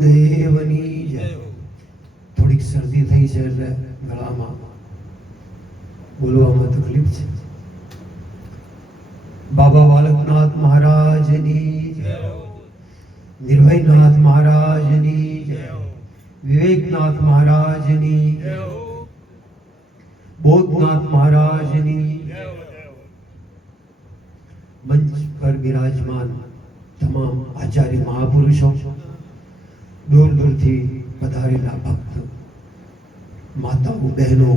દેવની જય. થોડીક શરદી થઈ છે એટલે ગળામાં બોલવામાં તકલીફ છે. બાબા બાલકનાથ મહારાજની જય, નિર્ભયનાથ મહારાજની જય, વિવેકનાથ મહારાજની જય, બોધનાથ મહારાજની જય. મંચ પર બિરાજમાન તમામ આચાર્ય મહાપુરુષો, દૂર દૂરથી પધારેલા ભક્ત, માતાઓ, બહેનો,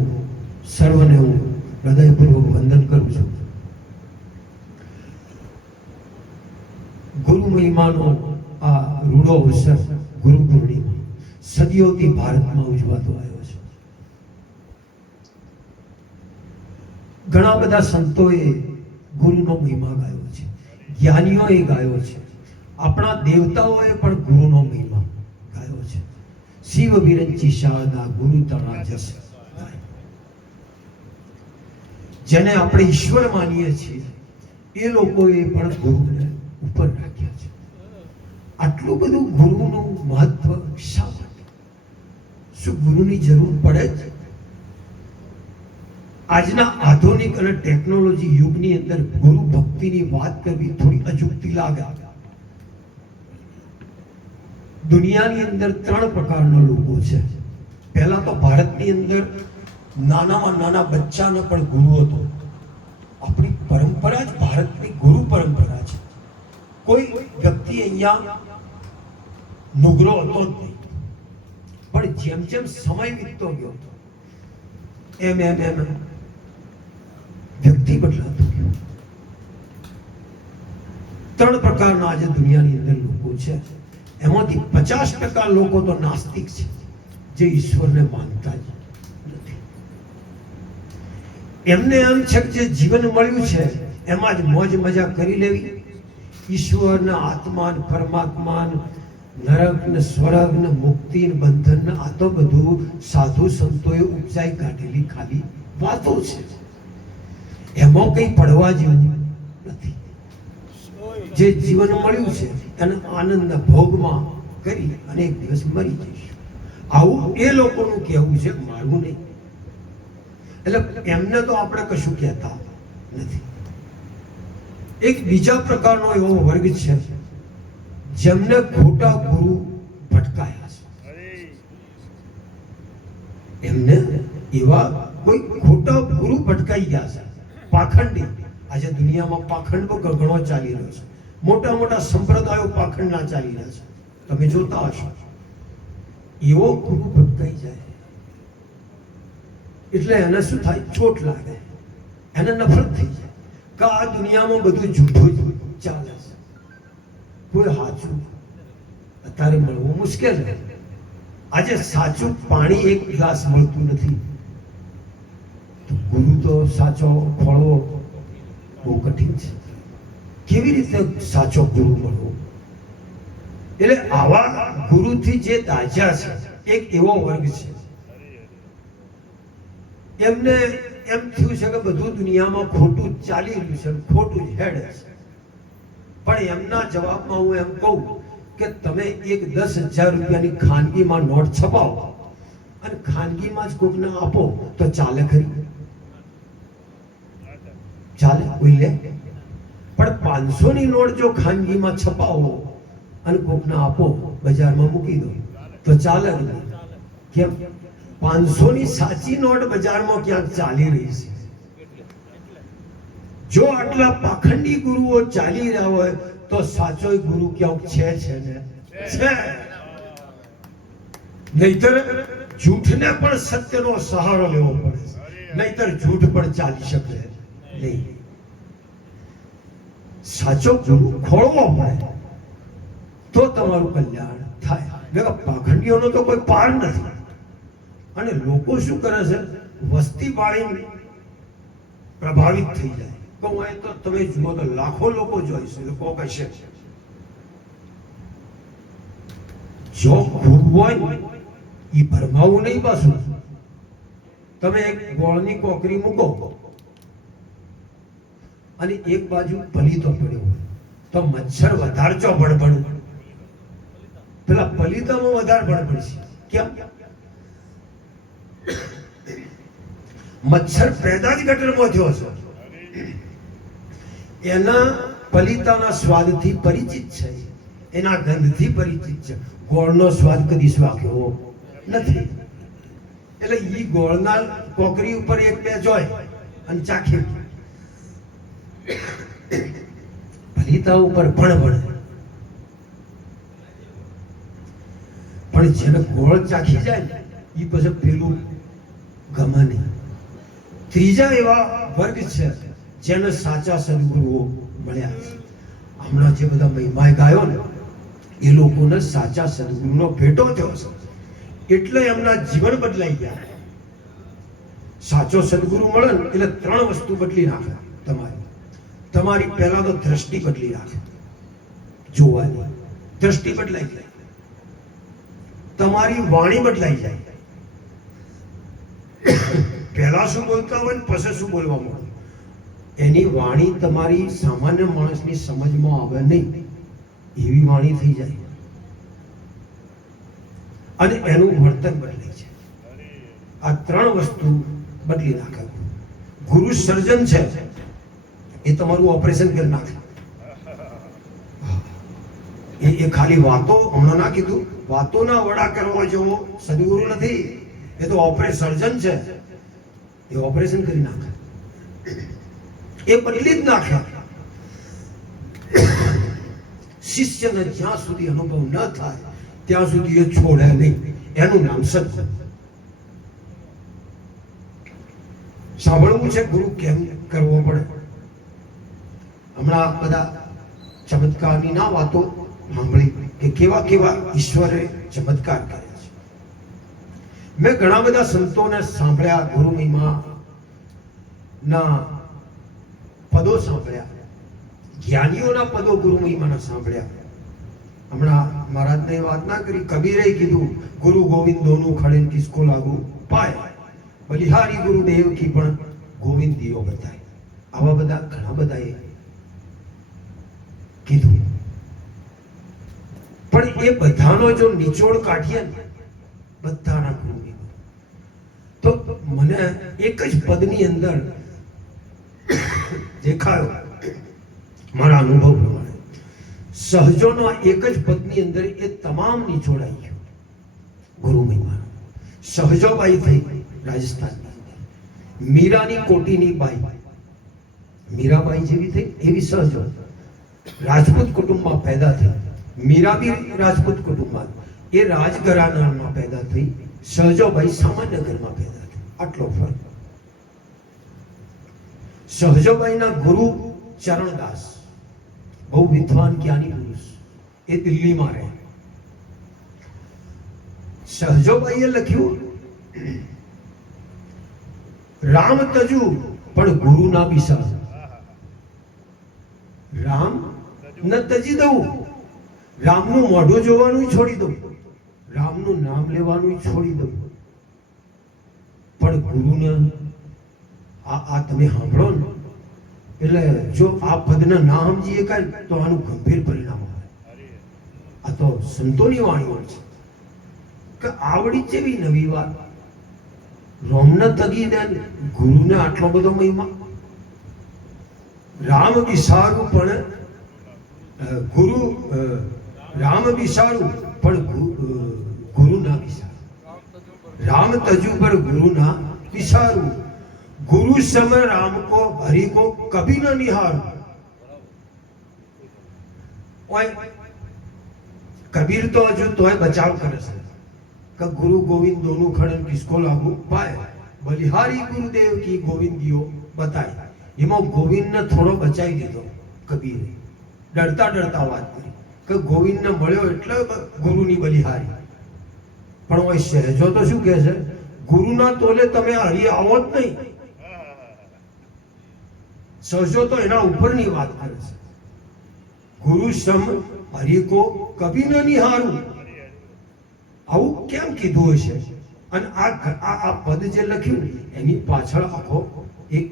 સર્વને હું હૃદયપૂર્વક વંદન કરું છું. ગુરુ મહિમાનો આ રૂડો અવસર, ગુરુ પૂર્ણિમા, સદીઓથી ભારતમાં ઉજવાતો આવ્યો છે. ઘણા બધા સંતોએ ગુરુનો મહિમા ગાયો છે, જ્ઞાનીઓએ ગાયો છે, આપણા દેવતાઓએ પણ ગુરુનો મહિમા ગાયો છે. શિવ વિરંચી શારદા ગુરુ તણા જસ, જેને આપણે ઈશ્વર માનીએ છીએ એ લોકોએ પણ ગુરુને ઉપર રાખ્યા છે. આટલું બધું ગુરુનું મહત્વ શા માટે? શું ગુરુની જરૂર પડે છે? આજના આધુનિક અને ટેકનોલોજી યુગની અંદર ગુરુ ભક્તિની વાત કરવી થોડી અજુકતી લાગે. દુનિયાની અંદર 3 પ્રકારના લોકો છે. પહેલા તો ભારતની અંદર નાનામાં નાના બચ્ચાનો પણ ગુરુ હતો. આપણી પરંપરા જ ભારતની ગુરુ પરંપરા છે. કોઈ વ્યક્તિ અહીંયા નુગરો હતો જ નહીં, પણ જેમ જેમ સમય વીતતો ગયો એમ એમ એમ વ્યક્તિ બદલાતો ગયો. 3 પ્રકારના આજે દુનિયાની અંદર લોકો છે. એમાંથી 50% લોકો તો નાસ્તિક છે, જે ઈશ્વરને માનતા જ નથી. એમને એમ છે કે જે જીવન મળ્યું છે એમાં જ મોજ મજા કરી લેવી. ઈશ્વર, આત્મા, પરમાત્મા, નરક ને સ્વર્ગ ને મુક્તિ ને બંધન ને આ તો બધું સાધુ સંતોએ ઉપજાઈ કાઢેલી ખાલી વાતો છે. એમાં કઈ પડવા જેવું નથી. જે જીવન મળ્યું છે એને આનંદના ભોગમાં કરી અને એક દિવસ મરી જઈશું, આવું એ લોકોનું કહેવું છે, મારું નહીં. એટલે એમને તો આપણે કશું કહેતા નથી. એક બીજા પ્રકારનો એવો વર્ગ છે જેમને ખોટા ગુરુ ભટકાયા છે. એમને એવા કોઈ ખોટા ગુરુ ભટકાઈ ગયા છે, પાખંડી. આજે દુનિયામાં પાખંડ ઘણો ચાલી રહ્યો છે. મોટા મોટા સંપ્રદાયો પાખંડના ચાલી રહ્યા છે, તમે જોતા હશો. એવો ગુરુ ભટકાઈ જાય એટલે એને શું થાય? ચોટ લાગે, એને નફરત થઈ જાય કે આ દુનિયામાં બધું જૂઠું જ ચાલે છે, કોઈ સાચું અત્યારે મળવું મુશ્કેલ છે. આજે સાચું પાણી એક ગ્લાસ મળતું નથી, તો ગુરુ તો સાચો ખોળવો બહુ કઠિન છે. કેવી રીતે સાચો ગુરુ મળવો? એટલે આવા ગુરુથી જે દાજ્યા છે એક એવો વર્ગ છે. એમને એમ થયું છે કે બધું દુનિયામાં ખોટું ચાલી રહ્યું છે, ખોટું જ હેડે છે. પણ એમના જવાબમાં હું એમ કહું કે તમે એક 10,000 રૂપિયાની ખાનગીમાં નોટ છપાવો અને ખાનગીમાં જ કોકને આપો તો ચાલે ખરી? ચાલે? કોઈ લે? પણ 500 ની નોટ જો ખાનગીમાં છપાવો અને કોકને આપો, બજારમાં મૂકી દો તો ચાલે નહીં. કેમ? 500 ની સાચી નોટ બજારમાં ક્યાંક ચાલી રહી છે. જો આટલા પાખંડી ગુરુઓ ચાલી રહ્યા હોય તો સાચો ગુરુ ક્યાંક છે ને છે. નહીતર જૂઠને પણ સત્યનો સહારો લેવો પડે, નહીતર જૂઠ પણ ચાલી શકે નહીં. સાચો ગુરુ ખોળવો પડે તો તમારું કલ્યાણ થાય. પાખંડીઓનો તો કોઈ પાર નથી. અને લોકો શું કરે છે? વસ્તી પાળી પ્રભાવિત થઈ જાય. કહું તો તમે જુઓ તો લાખો લોકો જોઈશે, લોકો કહેશે જો ખૂબ હોય એ ભરમાવું નહીં. પાછું તમે એક ગોળની કોકરી મૂકો અને એક બાજુ પલીતો પડ્યો હોય તો મચ્છર વધારજો બળબડ પેલા પલિતામાં વધારે બળ પડશે. કેમ? મચ્છર પેદા જ ગટરમાં થયો છે, એના પલિતાના સ્વાદથી પરિચિત છે, એના ગંધથી પરિચિત છે. ગોળનો સ્વાદ કદી સ્વાખ્યો નથી. એટલે ઈ ગોળના કોકરી ઉપર એક બે જોય અને ચાખી, પલિતા ઉપર ભણ પણ જેને ગોળ ચાખી જાય ને એ પછી પેલું ગમે નહીં. ત્રીજા એવા વર્ગ છે જેને સાચા સદગુરુઓ મળ્યા છે. હમણાં જે બધા મહિમાએ ગાયો ને એ લોકોને સાચા સદગુરુનો ભેટો થયો છે, એટલે એમના જીવન બદલાઈ ગયા. સાચો સદગુરુ મળે ને એટલે 3 વસ્તુ બદલી નાખે. તમારી પહેલા તો દ્રષ્ટિ બદલી નાખે, જોવાની દ્રષ્ટિ બદલાઈ જાય. તમારી વાણી બદલાઈ જાય. પહેલા શું બોલતા હોય ને પછી શું બોલવા મળે, એની વાણી તમારી સામાન્ય માણસની સમજમાં આવે નહીં એવી વાણી થઈ જાય, અને એનું વર્તન બદલાય છે. આ 3 વસ્તુ બદલી નાખે. ગુરુ સર્જન છે, એ તમારું ઓપરેશન કરી નાખે. એ ખાલી વાતો, હમણાં ના કીધું, વાતોના વડા કરવા જેવો સદગુરુ નથી. એ તો સર્જન છે, એ ઓપરેશન કરી નાખે, એ બદલી જ નાખે. શિષ્યને જ્યાં સુધી અનુભવ ન થાય ત્યાં સુધી એ છોડે નહીં. એનું નામ સત્ય. સાંભળવું છે ગુરુ કેમ કરવો પડે. હમણાં બધા ચમત્કારની ના વાતો સાંભળી કે કેવા કેવા ઈશ્વરે ચમત્કાર કર્યા છે. મેં ઘણા બધા સંતોને સાંભળ્યા, ગુરુ મહિમા ના પદો સાંભળ્યા, જ્ઞાનીઓના પદો ગુરુ મહિમાના સાંભળ્યા. હમણાં મહારાજને વાત ના કરી, કબીરે કીધું ગુરુ ગોવિંદ દોનું ખડેન કિસકો લાગુ પાય, બલિહારી ગુરુદેવ કી પણ ગોવિંદ દિયો બતાય. આવા બધા ઘણા બધાએ કીધું. પણ એ બધાનો જો નિચોડ કાઢીએ ને બધાના ગુરુની, તો મને એક જ પદની અંદર દેખાયો મારા અનુભવ પ્રમાણે. સહજોનો એક જ પદની અંદર એ તમામ નિચોડ આવી ગયો ગુરુ મહિમા. સહજોબાઈ થઈ રાજસ્થાનની અંદર, મીરાની કોટીની બાઈ, મીરાબાઈ જેવી થઈ એવી સહજો રાજપૂત કુટુંબમાં પેદા થઈ. મીરા બી રાજપૂત કુટુંબમાં, એ રાજઘરાનામાં પેદા થઈ. સહજોબાઈ સામાન્ય ઘરમાં પેદા થઈ. આટલો ફરક. સહજોબાઈના ગુરુ ચરણદાસ, બહુ વિદ્વાન જ્ઞાની પુરુષ, એ દિલ્હીમાં રહે. સહજોબાઈએ લખ્યું, રામ તજુ પણ ગુરુ ના બિસાર. રામ ન તજી દઉં, રામનું મોઢું જોવાનું છોડી દઉં, રામનું નામ લેવાનું છોડી દઉં, પણ ગુરુને આ તમે સાંભળો ને એટલે જો આ પદને ના સમજીએ કાંઈ તો આનું ગંભીર પરિણામ આવે. આ તો સંતોની વાણીઓ છે કે આવડી જેવી નવી વાત. રોમને તગી દે, ગુરુને આટલો બધો મહિમા. રામ બિસારું પણ ગુરુ, રામ બિસારું પણ ગુરુ ના બિસારું. રામ તજુ પર ગુરુ ના બિસારું, गुरु समय राम को हरि को कभी न निहार. कबीर तो हजू तो बचाव करे છે કે ગુરુ ગોવિંદ દોનું ખડન કિસકો લાગુ પાય, બલિહારી ગુરુદેવ કી ગોવિંદીઓ બતાય. એમાં ગોવિંદને થોડો બચાવી દીધો કબીરે, ડરતા ડરતા વાત કરી કે ગોવિંદને મળ્યો એટલે ગુરુની બલિહારી. પણ ઓય સહેજો તો શું કહે છે, ગુરુના તોલે તમે હરી આવો જ નહીં. સહજો તો એના ઉપરની વાત કરે છે. ગુરુ સમ હરિ કો કભી ન નિહારું. આવું કેમ કીધું હશે? અને આ પદ જે લખ્યું એની પાછળ આખો એક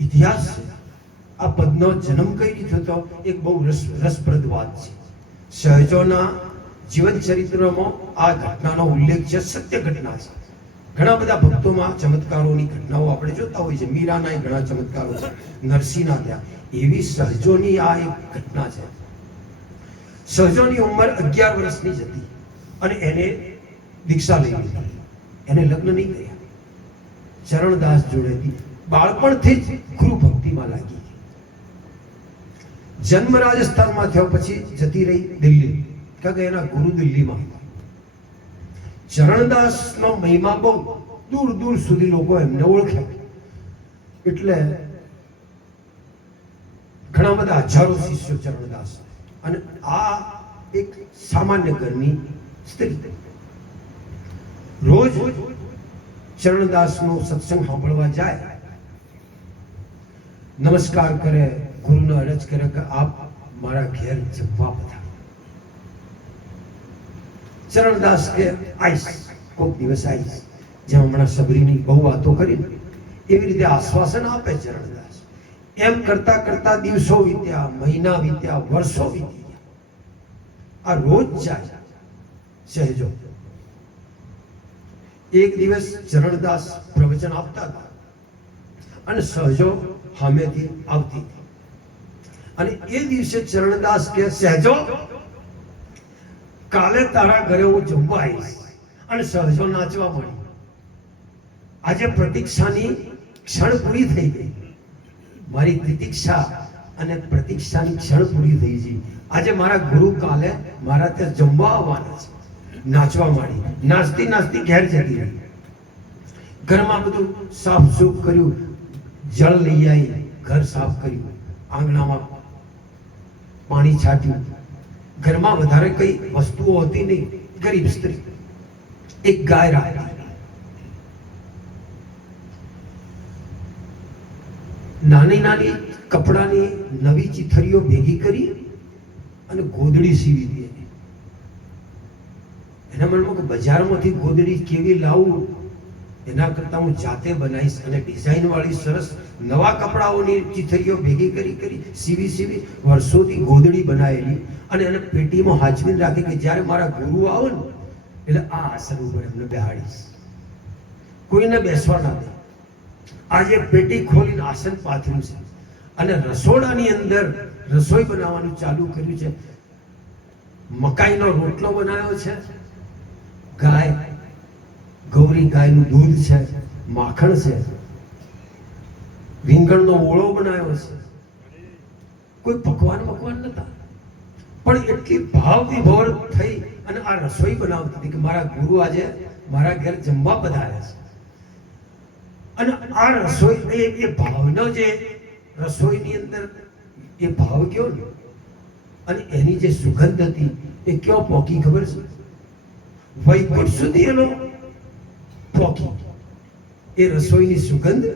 ઇતિહાસ છે. આ પદનો જન્મ કઈ રીતે થયો એક બહુ રસપ્રદ વાત છે. સહજોના જીવન ચરિત્રમાં આ ઘટનાનો ઉલ્લેખ છે, સત્ય ઘટના છે. ઘણા બધા ભક્તોમાં ચમત્કારોની ઘટનાઓ આપણે જોતા હોય છે. મીરાના ઘણા ચમત્કારો છે, નરસિંહના ત્યાં. એવી સહજોની આ એક ઘટના છે. સહજોની ઉંમર 11 વર્ષની જ હતી અને એને દીક્ષા લઈ લીધી. એને લગ્ન નહીં કર્યા. ચરણદાસ જોડેથી બાળપણથી જ ગુરુ ભક્તિમાં લાગી. જન્મ રાજસ્થાનમાં થયો, પછી જતી રહી દિલ્હી, કારણ કે એના ગુરુ દિલ્હીમાં હતા. ચરણદાસનો મહિમા બહુ દૂર દૂર સુધી લોકો એમને ઓળખ્યા. એટલે ઘણા બધા હજારો શિષ્યો ચરણદાસ. અને આ એક સામાન્ય ઘરની સ્ત્રી રોજ ચરણદાસનો સત્સંગ સાંભળવા જાય, નમસ્કાર કરે, ગુરુને અરજ કરે કે આપ મારા ઘેર જમવા પધારો. ચરણદાસ કે આઈશ, કોઈક દિવસ આઈશ. જેમ હમણાં સબરીની બહુ વાતો કરી એવી રીતે આશ્વાસન આપે ચરણદાસ. એમ કરતા કરતા દિવસો વીત્યા, મહિના વીત્યા, વર્ષો વીત્યા. આ રોજ જાય સહેજો. એક દિવસ ચરણદાસ પ્રવચન આપતા હતા અને સહજો સામેથી આવતી હતી. અને એ દિવસે ચરણદાસ કે સહેજો, કાલે તારા ઘરે હું જમવા આવીશ. અને સહજો નાચવા મળી. આજે પ્રતીક્ષાની ક્ષણ પૂરી થઈ ગઈ. મારી પ્રતીક્ષા અને પ્રતીક્ષાની ક્ષણ પૂરી થઈ ગઈ. આજે મારા ગુરુ કાલે મારા ત્યાં જમવા આવવાના છે. નાચવા માંડી. નાચતી નાચતી ઘેર જતી રહી. ઘરમાં બધું સાફ સૂફ કર્યું, જળ લઈ આવી, ઘર સાફ કર્યું, આંગણામાં પાણી છાટ્યું. ઘરમાં વધારે કઈ વસ્તુઓ હતી નહીં. ગરીબ સ્ત્રી. એક ગાય રાખી. નાની નાની કપડાની નવી ચીથરીઓ ભેગી કરી અને ગોદડી સીવી દે. એના મનમાં કે બજારમાંથી ગોદડી કેવી લાવું, એના કરતા હું જાતે બનાવીશ. અને ડિઝાઇન વાળી સરસ નવા કપડાઓની ચીથરીઓ ભેગી કરી સીવી વર્ષોથી ગોદડી બનાવેલી અને એને પેટીમાં હાચવીને રાખી કે જ્યારે મારા ગુરુ આવે ને એટલે આ આસન ઉપર એમને બેહાડીશ. કોઈને બેસવા ના દે. આજે પેટી ખોલીને આસન પાથર્યું છે અને રસોડાની અંદર રસોઈ બનાવવાનું ચાલુ કર્યું છે. મકાઈનો રોટલો બનાવ્યો છે, ગાય ગૌરી ગાયનું દૂધ છે, માખણ છે, રીંગણનો ઓળો બનાવ્યો છે. કોઈ પકવાન નતા, પણ એટલી ભાવ વિભોર થઈ અને આ રસોઈ બનાવતી હતી કે મારા ગુરુ આજે મારા ઘેર જમવા પધાર્યા છે. અને આ રસોઈ એ ભાવનો જે રસોઈની અંદર એ ભાવ કયો ને, અને એની જે સુગંધ હતી એ ક્યાં પોકી ખબર છે? વૈકુંઠ સુધી એનો પોકી. એ રસોઈની સુગંધ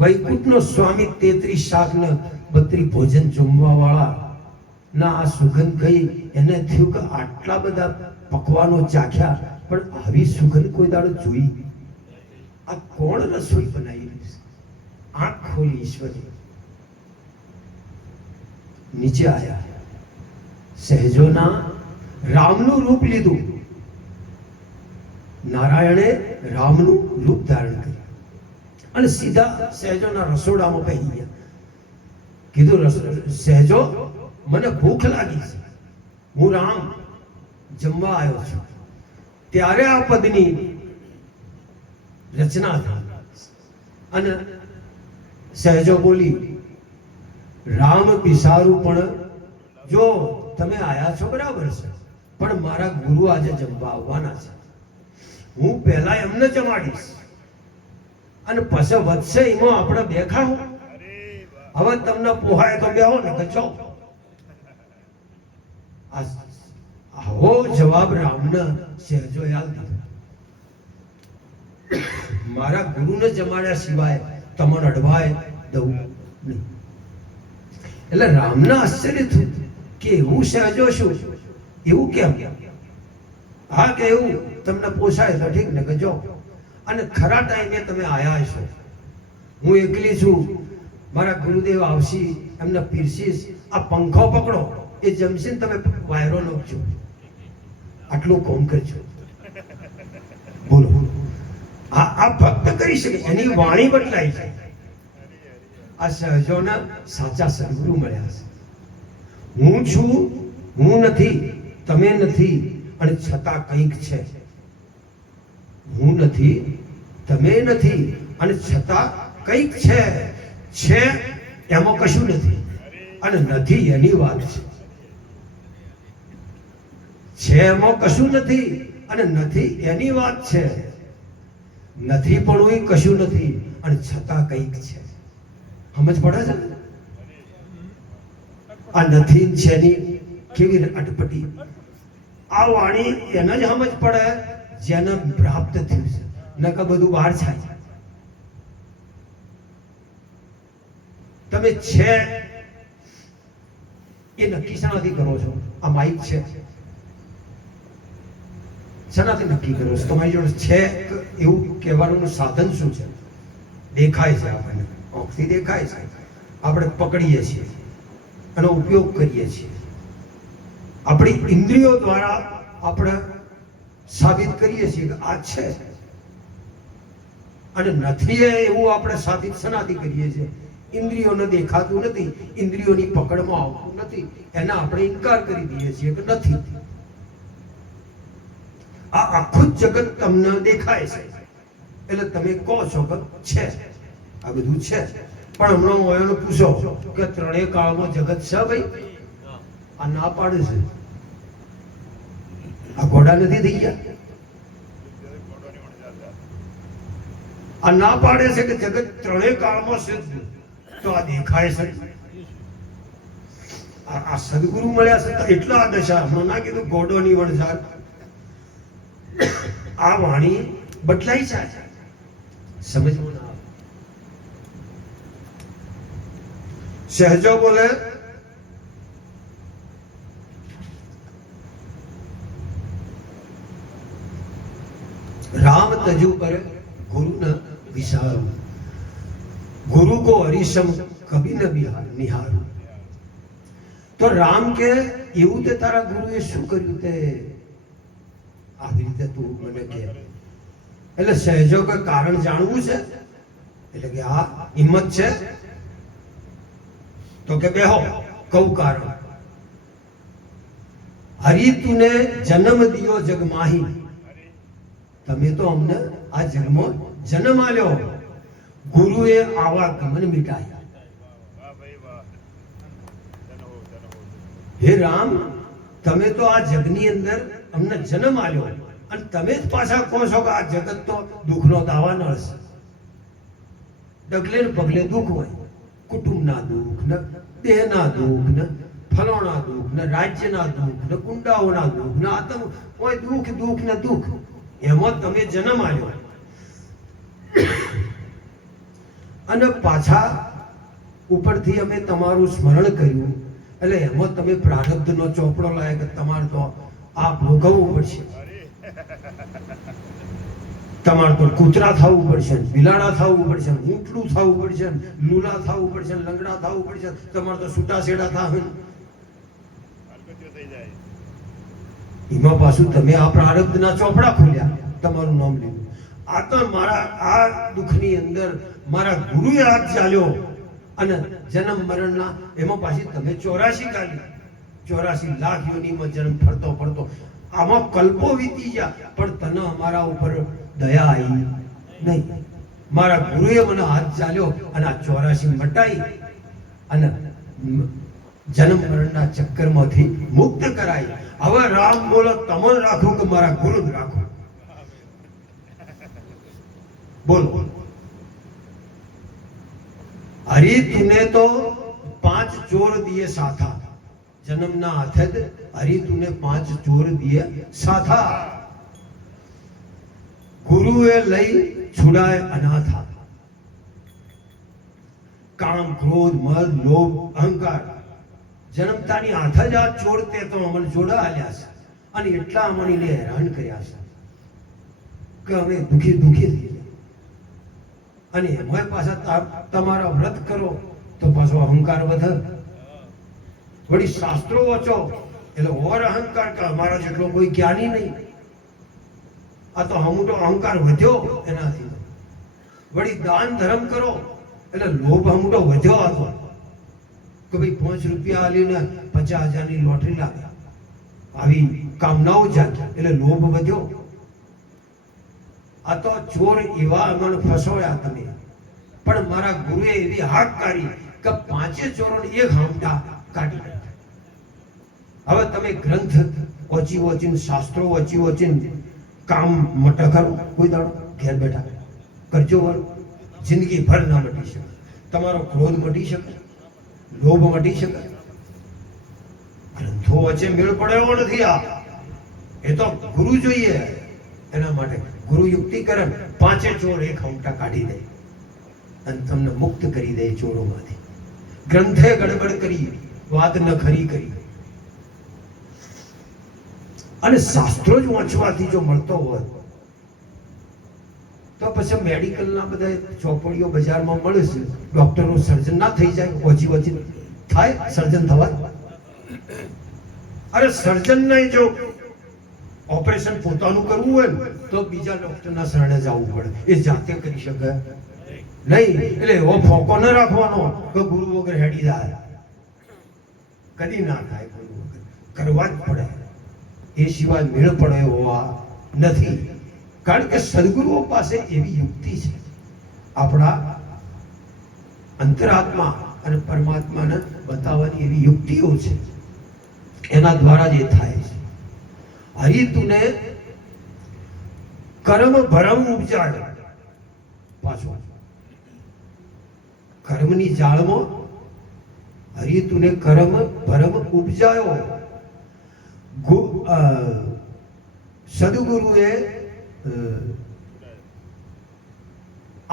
વૈકુંઠનો સ્વામી 33 શાક ને 32 ભોજન જમવા વાળા ના આ સુગંધ કઈ એને થયું કે આટલા બધા પકવાનો ચાખ્યા પણ આવી સુગંધ કોઈ દાડો જોઈ. આ કોણ રસોઈ બનાવી રહી છે? આંખ ખોલી ઈશ્વરી. નીચે આયા. સહેજોના રામનું રૂપ લીધું. નારાયણે રામનું રૂપ ધારણ કર્યું અને સીધા સહેજોના રસોડામાં બેસી ગયા. કીધું, સહેજો, મને ભૂખ લાગી છે, હું રામ જમવા આવ્યો છું. ત્યારે આ પદની રચના થઈ અને સહેજો બોલી, રામ બિસારું પણ જો તમે આયા છો બરાબર છે, પણ મારા ગુરુ આજે જમવા આવવાના છે. હું પહેલા એમને જમાડીશ અને પછી વધશે એમાં આપણે બે ખાવું. હવે તમને પોહાય તો બેહો ને કે છો. આવો જવાબ રામને સહેજો યાદ દીધો. મારા ગુરુને જમાડ્યા સિવાય તમને અડવાય દઉં નહીં. એટલે રામને આશ્ચર્ય થયું કે એવું સહેજો શું, એવું કેમ? હા કે એવું તમને પોસાય તો ઠીક ને કે જો. અને ખરા ટાઈમે તમે આયા છો. હું એકલી છું, મારા ગુરુદેવ આવશે, એમને પીરસીશ, આ પંખો પકડો, એ જમશે ને તમે વાયરો નાખજો, આટલું કોમ કરજો. બોલો, આ ભક્ત કરી શકે, એની વાણી બદલાઈ જાય. આ સહજોના સાચા સદગુરુ મળ્યા છે. હું છું, હું નથી, તમે નથી, અને છતાં કંઈક છે. હું નથી, તમે નથી, અને છતાં કંઈક છે. છે એમાં કશું નથી, અને નથી એની વાત છે. છે એમાં કશું નથી, અને નથી એની વાત છે. નથી પણ એ કશું નથી, અને છતાં કંઈક છે. સમજ પડે છે? આ નથી છે ની કેવી અટપટી. આ વાણી એને જ સમજ પડે જેને પ્રાપ્ત થયું છે, નકર બધું બહાર થાય. તમે છે એ નક્કી શાનાથી કરો છો? આ માઇક છે, શાનાથી નક્કી કરો છો? તમારી જોડે છે એવું કહેવાનું સાધન શું છે? દેખાય છે, આપણને આંખથી દેખાય છે, આપણે પકડીએ છીએ, એનો ઉપયોગ કરીએ છીએ. આપણી ઇન્દ્રિયો દ્વારા આપણે સાબિત કરીએ છીએ કે આ છે, અને નથી એવું આપણે સાબિત શનાથી કરીએ છીએ? ઇન્દ્રિયોને દેખાતું નથી, ઇન્દ્રિયોની પકડમાં આવતું નથી, એના આપણે ઇનકાર કરી દઈએ છીએ કે નથી. આ આખું જગત તમને દેખાય છે એટલે તમે કહો છો કે છે, આ બધું છે. પણ હમણાં હું એનો પૂછો કે ત્રણેય કાળમાં જગત છે ભાઈ? આ ના પાડે છે. આ ઘોડા નથી થઈ ગયા? આ ના પાડે છે કે જગત ત્રણેય કાળમાં છે, તો આ દેખાય છે. આ સદગુરુ મળ્યા છે તો એટલા આ દશા. હમણાં ના કીધું ઘોડોની વણઝાર. આ વાણી બદલાઈ જાય, સમજવું ના આવે. સહેજો બોલે, રામ તજુ પર ગુરુ ન વિસારું, ગુરુ કો હરિસમ કભી ન નિહારું. તો રામ કે એવું તે તારા ગુરુએ શું કર્યું તે આવી રીતે તું મને કે? એટલે સહેજો કે કારણ જાણવું છે? એટલે કે હા, હિંમત છે? તો કે બેહો, કઉ કારણ. હરી તુને જન્મ દિયો જગ માહી, તમે તો અમને આ જન્મ જન્મ આલ્યો, ગુરુએ આવા ગમન મિટાયા. હે રામ, તમે તો આ જગની અંદર અમને જન્મ આલ્યો, અને તમે જ પાછા કહો છો કે આ જગત તો દુઃખનો દાવાનળ છે. ડગલે ને પગલે દુઃખ હોય, કુટુંબના દુઃખ ને, દેહના દુઃખ ને, ફલોના દુઃખ ને, રાજ્યના દુઃખ ને, કુંડાઓના દુઃખ ને, આતંક હોય, દુઃખ દુઃખ ને દુઃખ. એમાં તમે જન્મ આલ્યો, અને પાછા ઉપરથી અમે તમારું સ્મરણ કર્યું, એટલે એમાં તમે પ્રારબ્ધનો ચોપડો લાયા કે તમારે તો આ ભોગવવું પડશે. તમારે તો કૂતરા થવું પડશે, બિલાડા થવું પડશે, ઊંટલું થવું પડશે, લૂલા થવું પડશે, લંગડા થવું પડશે, તમારે તો છૂટા છેડા થવું. એમાં પાછું તમે આ પ્રારબ્ધના ચોપડા ખોલ્યા, તમારું નામ લીધું. આ તો મારા આ દુઃખની અંદર મારા ગુરુએ હાથ ચાલ્યો, અને જન્મ મરણના એમાં પાછી તમે 84 કાઢી, 84 લાખ યોનીમાં જન્મ ફરતો ફરતો આમાં કલ્પો વીતી ગયા, પણ તને અમારા ઉપર દયા આવી નહીં. મારા ગુરુએ મને હાથ ચાલ્યો અને આ 84 મટાઈ, અને જન્મ મરણના ચક્કરમાંથી મુક્ત કરાઈ. હવે રામ બોલો, તમે રાખો કે મારા ગુરુ રાખો? બોલો. હરી તુને તો 5 ચોર દિए સાથા, જન્મના હાથે જ હરી તુને 5 ચોર દિए સાથા, ગુરુએ લઈ છુડાય અનાથા. કામ, ક્રોધ, મદ, લોભ, અહંકાર જન્મતાની હાથ જ આ ચોર તે તો અમને જોડા આલ્યા છે, અને એટલા અમને હેરાન કર્યા છે કે અમે દુખી થઈ ગયા. અને એમાં પાછા તમારા વ્રત કરો, તો પાછો અહંકાર વધે. વળી શાસ્ત્રો વાંચો એટલે ઓર અહંકાર કે અમારા જેટલો કોઈ જ્ઞાની નહીં. આ તો હમુટો અહંકાર વધ્યો એનાથી. વળી દાન ધર્મ કરો એટલે લોભ હમુટો વધ્યો હતો કે ભાઈ 5 રૂપિયા આલીને 50,000ની લોટરી લાગે, આવી કામનાઓ જાગે એટલે લોભ વધ્યો. આ તો ચોર એવા અમને ફસોયા તમે. પણ મારા ગુરુએ એવી હાક કાઢી કે 5 ચોરોને એક હામટા કાઢી નાખ્યા. હવે તમે ગ્રંથ વાંચી વાંચીને શાસ્ત્રો વાંચી વાંચીને કામ મટા કરો કોઈ દાડો ઘેર બેઠા કરજો વાળું. જિંદગી ભર ના મટી શકે. તમારો ક્રોધ મટી શકે, લોભ મટી શકે. ગ્રંથો વચ્ચે મેળ પડ્યો નથી. આ એ તો ગુરુ જોઈએ. એના માટે ગુરુ યુક્તિ કરે, 5 ચોર એક હમટા કાઢી દે અને તમને મુક્ત કરી દે ચોરોમાંથી. ગ્રંથે ગડબડ કરી, વાત ન ખરી કરી. અને શાસ્ત્રો જ વાંચવાથી જો મળતો હોય તો પછી મેડિકલના બધા ચોપડીઓ બજારમાં મળે છે. ડોક્ટરો સર્જન ના થઈ જાય? ઓછી ઓછી થાય સર્જન થવાય? અરે સર્જન નહીં, જો ઓપરેશન પોતાનું કરવું હોય ને તો બીજા ડોક્ટરના શરણે જવું પડે. એ જાતે કરી શકે નહીં. એટલે એવો ફોકો ન રાખવાનો કે ગુરુ વગર હેડી જાય. કદી ના થાય. ગુરુ વગર કરવા જ પડે. એ સિવાય મેળ પડે હોવા નથી. કારણ કે સદગુરુઓ પાસે એવી યુક્તિ છે, આપણા અંતરાત્મા અને પરમાત્માને બતાવવાની એવી યુક્તિઓ છે. એના દ્વારા જ એ થાય છે. હરી તુને કર્મ ભરમ ઉપજાય. પાછો કર્મની જાળમાં હરી તુને કર્મ ભરમ ઉપજાયો. સદગુરુએ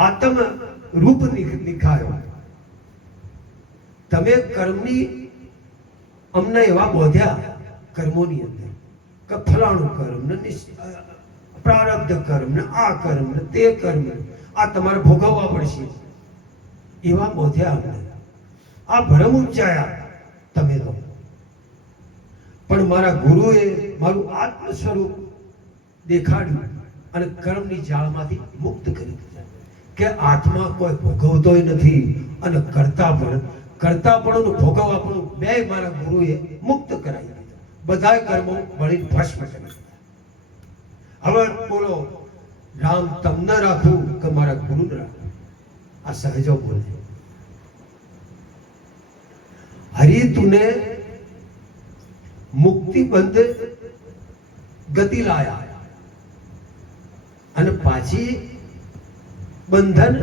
આત્મ રૂપ નિખાયો. તમે કર્મની અમને એવા બોધ્યા કર્મોની અંદર કે ફલાણું કર્મ ને પ્રારબ્ધ કર્મ ને આ કર્મ ને તે કર્મ આ તમારે ભોગવવા પડશે એવા બોધ્યા અમને. આ ભરમ ઉપજાયા તમે તો. પણ મારા ગુરુએ મારું આત્મ સ્વરૂપ દેખાડ્યું અને કર્મની જાળમાંથી મુક્ત કરી દીધા. કે આત્મા કોઈ ભોગવતોય નથી અને કરતા પણ ભોગવવા પણ બે મારા ગુરુએ મુક્ત કરાવી દીધા. બધાય કર્મો બળીને ભસ્મ કરી દીધા. હવે બોલો, રામ તમને રાખું કે મારા ગુરુને રાખું? આ સહજો બોલે. હરી તુને મુક્તિ બંધ ગતિ લાયા અને પાછી બંધન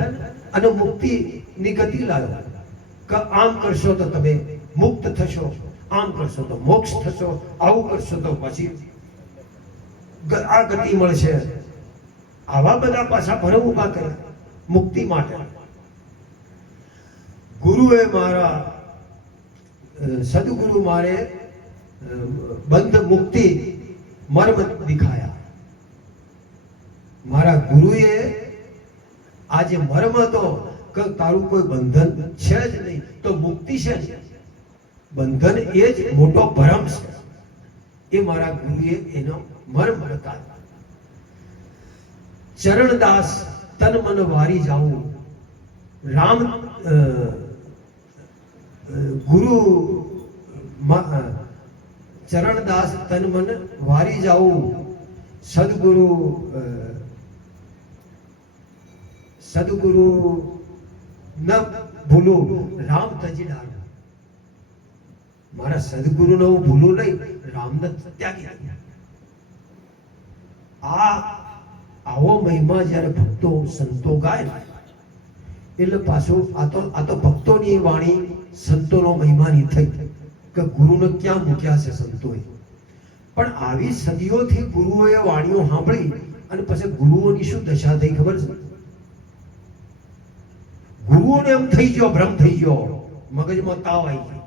અને મુક્તિ ની ગતિ લાવ્યો. કે આમ કરશો તો તમે મુક્ત થશો, આમ કરશો તો મોક્ષ થશો, આવું કરશો તો પછી આ ગતિ મળશે. આવા બધા પાછા ભરમ ઉભા કર્યા મુક્તિ માટે. ગુરુએ મારા સદગુરુ મારે બંધ મુક્તિ મર્મ દિખાયા. મારા ગુરુએ આજે મર્મ હતો કે તારું કોઈ બંધન છે જ નહીં તો મુક્તિ છે જ. બંધન એ જ મોટો ભરમ છે. એ મારા ગુરુએ એનો મર્મ બતાવ્યો. ચરણદાસ તન મન વારી જાઉં. રામ ગુરુ ચરણદાસ તન મન વારી જાઉં. સદગુરુ ન ભૂલું રામ તજી ડાળું. મારા સદગુરુને હું ભૂલું નહીં, રામને ત્યાગી દીધા. આવો મહિમા જ્યારે ભક્તો સંતો ગાય એટલે પાછું આ તો ભક્તોની વાણી સંતોનો મહિમાની થઈ કે ગુરુને ક્યાં મૂક્યા છે સંતોએ. પણ આવી સદીઓથી ગુરુઓએ વાણીઓ સાંભળી અને પછી ગુરુઓની શું દશા થઈ ખબર છે? ગુરુઓને એમ થઈ ગયો, ભ્રમ થઈ ગયો, મગજમાં તાવ આવી ગયો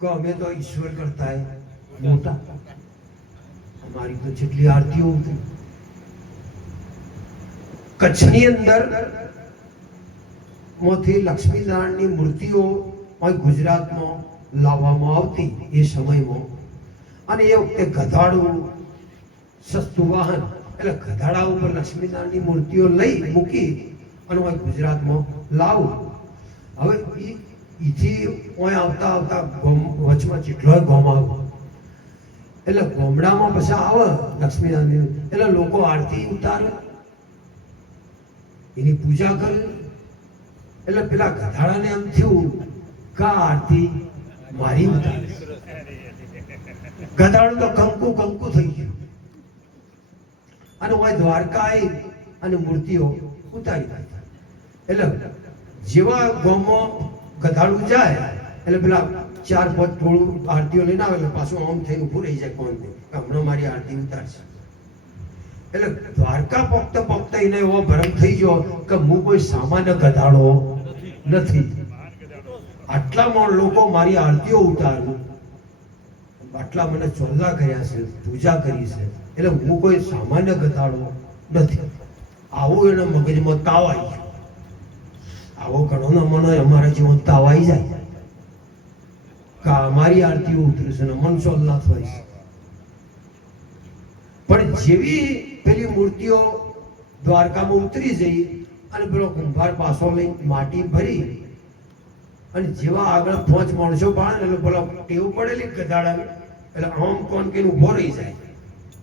કે અમે તો ઈશ્વર કરતા મોટા, અમારી તો જેટલી આરતીઓ હતી. કચ્છની અંદર માંથી લક્ષ્મીનારાયણની મૂર્તિઓ ગુજરાતમાં લાવવામાં આવતી એ સમયમાં, અને એ વખતે ગધાડું સસ્તું વાહન, એટલે ગધાડા ઉપર લક્ષ્મીનારાયણની મૂર્તિઓ લઈ મૂકી અને ગુજરાતમાં લાવું. હવે એથી આવતા આવતા વચમાં જેટલો ગોમ આવે એટલે ગોમડામાં પછી આવે લક્ષ્મીનારાયણ, એટલે લોકો આરતી ઉતારે, એની પૂજા કરે. એટલે પેલા ગધાડાને એમ થયું કે આરતી મારી ઉતારે. ગધાડું તો કંકુ કંકુ થઈ ગયું અને હું દ્વારકા આવી અને મૂર્તિઓ ઉતારી નાખી. એટલે જેવા ગામમાં ગધાડું જાય એટલે પેલા 4-5 ટોળું આરતીઓ લઈને આવે એટલે પાછું આમ થઈને ઊભું રહી જાય કોણ હમણાં મારી આરતી ઉતારશે. એટલે દ્વારકા પોકતા પોકતા એને એવો ભરમ થઈ ગયો કે હું કોઈ સામાન્ય ગધાડો નથી, આટલામાં લોકો મારી આરતીઓ ઉતારું, આટલા મને ચોલ્લા કર્યા છે, પૂજા કરી છે, એટલે હું કોઈ સામાન્ય ગધાડો નથી. આવું એના મગજમાં તાવ આવી ગયો. આવો ઘણો મને અમારા જેવો તાવ આવી જાય કે મારી આરતીઓ ઉતરે છે ને મન ચોલ્લા થાય છે. પણ જેવી પેલી મૂર્તિઓ દ્વારકામાં ઉતરી જઈ અને પેલો કુંભાર પાછો લઈને માટી ભરી અને જેવા આગળ 5 માણસો બાળે એટલે પેલો ટેવ પડેલી ગધાડા એટલે આમ કોણ કે ઉભો રહી જાય.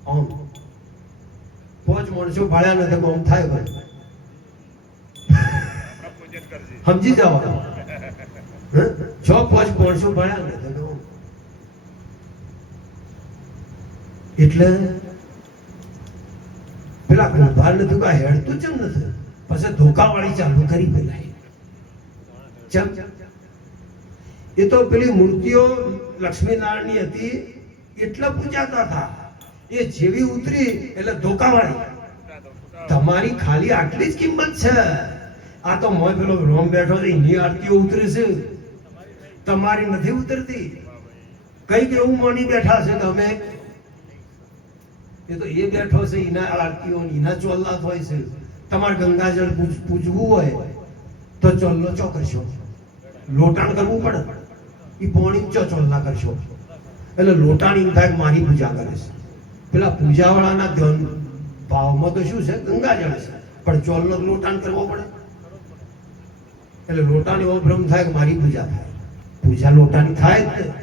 આમ 5 માણસો બાળ્યા નથી આમ થાય ભાઈ, સમજી જાવ. 6-5 માણસો બાળ્યા નથી એટલે પેલા કુંભાર નથી કે હેડતું ચમ નથી, પછી ધોકાવાળી ચાલુ કરી પેલા. ચમ એ તો પેલી મૂર્તિઓ લક્ષ્મીનારાયણની હતી એટલે પૂજાતા હતા. એ જેવી ઉતરી એટલે ધોકાવાળી. તમારી ખાલી આટલી જ કિંમત છે. આ તો મોય પેલો રોમ બેઠો છે એની આરતીઓ ઉતરે છે, તમારી નથી ઉતરતી. કઈક એવું માની બેઠા છે તમે. એ તો એ બેઠો છે એના આરતીઓ એના ચોલ્લા હોય છે. તમારે ગંગાજળ પૂજવું હોય તો ચોલ્લો ચો કરશો, લોટાણ કરવું પડે, એ પોણી ચોલ્લા કરશો. એટલે લોટાણ એમ થાય મારી પૂજા કરે છે. પેલા પૂજાવાળાના ધન ભાવમાં તો શું છે ગંગાજળ છે, પણ ચોલ્લો લોટાણ કરવો પડે. એટલે લોટાણ એવો ભ્રમ થાય કે મારી પૂજા થાય. પૂજા લોટાની થાય જ ને,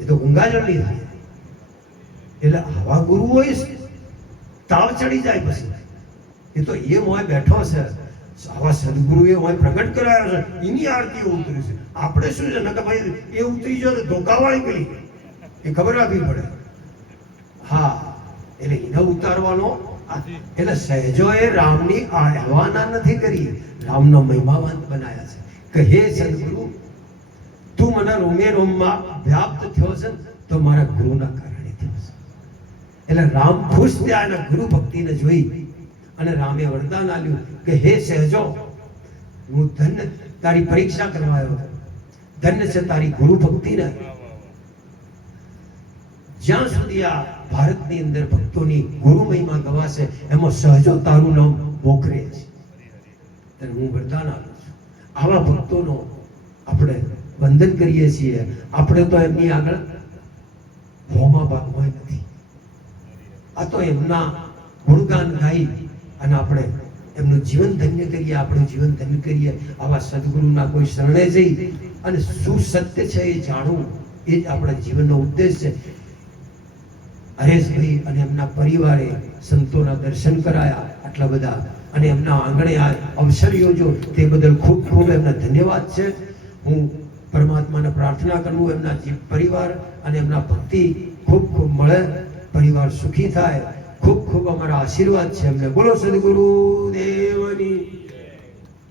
એ તો ગંગાજળની થાય. એટલે આવા ગુરુ હોય તાવ ચડી જાય. પછી એ તો એ મોય બેઠો છે, આવા સદગુરુ એ મોય પ્રગટ કરાયા છે, એની આરતીઓ ઉતરી છે. આપણે શું છે ને કે ભાઈ એ ઉતરી જો ધોકાવાળી પેલી એ ખબર રાખવી પડે. હા, એટલે એને ઉતારવાનો. એટલે સહેજો એ રામની આહવાના નથી કરી, રામનો મહિમાવંત બનાયા છે કે હે સદગુરુ તું મને રોમે રોમમાં વ્યાપ્ત થયો છે તો મારા ગુરુના કારણે થયો છે. એટલે રામ ખુશ થયા અને ગુરુ ભક્તિને જોઈ અને રામે વરદાન આપ્યું કે હે સહેજો હું ધન્ય તારી પરીક્ષા કરવા આવ્યો, ધન્ય છે તારી ગુરુ ભક્તિને. જ્યાં સુધી આ ભારતની અંદર ભક્તોની ગુરુ મહિમા ગવાશે એમાં સહજો તારું નામ મોખરે છે. હું વરદાન આપું છું. આવા ભક્તોનો આપણે વંદન કરીએ છીએ. આપણે તો એમની આગળ હોમા ભાગમાં નથી. આ તો એમના ગુણગાન ગાઈ અને આપણે એમનું જીવન ધન્ય કરીએ, આપણું જીવન ધન્ય કરીએ. આવા સદગુરુના કોઈ શરણે જઈ અને શું સત્ય છે એ જાણવું એ જ આપણા જીવનનો ઉદ્દેશ છે. હરેશભાઈ અને એમના પરિવારે સંતોના દર્શન કરાયા આટલા બધા અને એમના આંગણે આ અવસર યોજો તે બદલ ખૂબ ખૂબ એમના ધન્યવાદ છે. હું પરમાત્માને પ્રાર્થના કરું એમના પરિવાર અને એમના ભક્તિ ખૂબ ખૂબ મળે, પરિવાર સુખી થાય. ખૂબ ખૂબ અમારા આશીર્વાદ છે એમને. બોલો સદગુરુ દેવની.